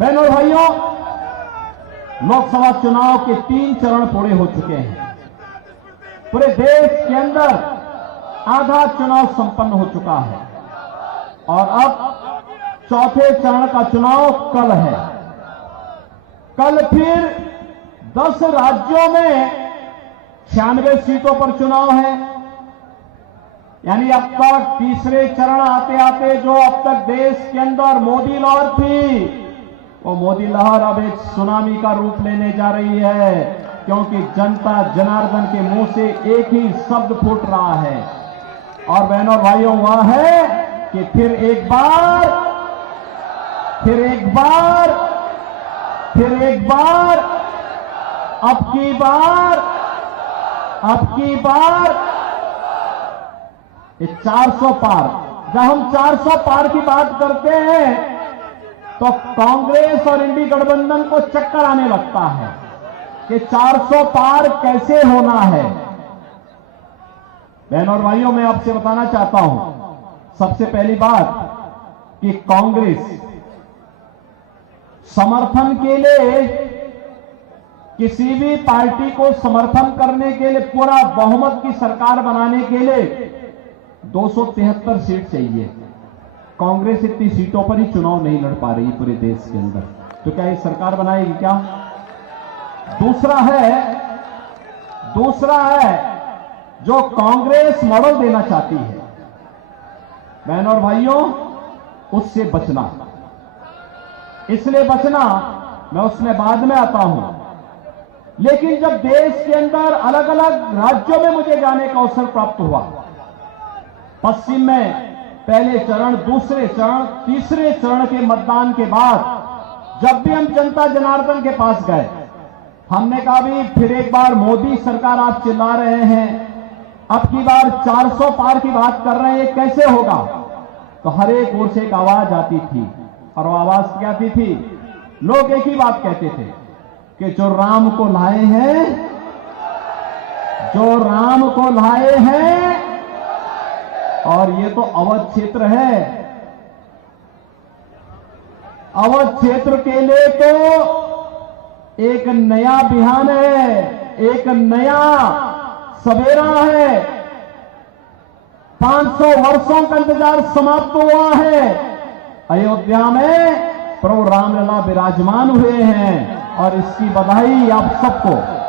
बहनों और भाइयों, लोकसभा चुनाव के 3 चरण पूरे हो चुके हैं। पूरे देश के अंदर आधा चुनाव संपन्न हो चुका है और अब चौथे चरण का चुनाव कल है। कल फिर 10 राज्यों में 96 सीटों पर चुनाव है। यानी अब तक तीसरे चरण आते आते जो अब तक देश के अंदर मोदी लहर थी, वो मोदी लहर अब एक सुनामी का रूप लेने जा रही है, क्योंकि जनता जनार्दन के मुंह से एक ही शब्द फूट रहा है और बहनों और भाइयों, वह है कि फिर एक बार अब की बार ये 400 पार। जब हम 400 पार की बात करते हैं तो कांग्रेस और इंडी गठबंधन को चक्कर आने लगता है कि 400 पार कैसे होना है। बहनों और भाइयों, मैं आपसे बताना चाहता हूं, सबसे पहली बात कि कांग्रेस समर्थन के लिए, किसी भी पार्टी को समर्थन करने के लिए, पूरा बहुमत की सरकार बनाने के लिए 273 सीट चाहिए। कांग्रेस इतनी सीटों पर ही चुनाव नहीं लड़ पा रही पूरे देश के अंदर, तो क्या ये सरकार बनाएगी क्या? दूसरा है जो कांग्रेस मॉडल देना चाहती है, बहनों और भाइयों, उससे बचना। इसलिए बचना, मैं उसमें बाद में आता हूं। लेकिन जब देश के अंदर अलग अलग राज्यों में मुझे जाने का अवसर प्राप्त हुआ, पश्चिम में पहले चरण, दूसरे चरण, तीसरे चरण के मतदान के बाद जब भी हम जनता जनार्दन के पास गए, हमने कहा भी फिर एक बार मोदी सरकार आप चिल्ला रहे हैं, अब की बार 400 पार की बात कर रहे हैं, कैसे होगा? तो हर एक ओर से एक आवाज आती थी और वो आवाज क्या आती थी? लोग एक ही बात कहते थे कि जो राम को लाए हैं, और ये तो अवध क्षेत्र है, अवध क्षेत्र के लिए तो एक नया बिहान है, एक नया सवेरा है। 500 वर्षों का इंतजार समाप्त हुआ है। अयोध्या में प्रभु रामलला विराजमान हुए हैं और इसकी बधाई आप सबको।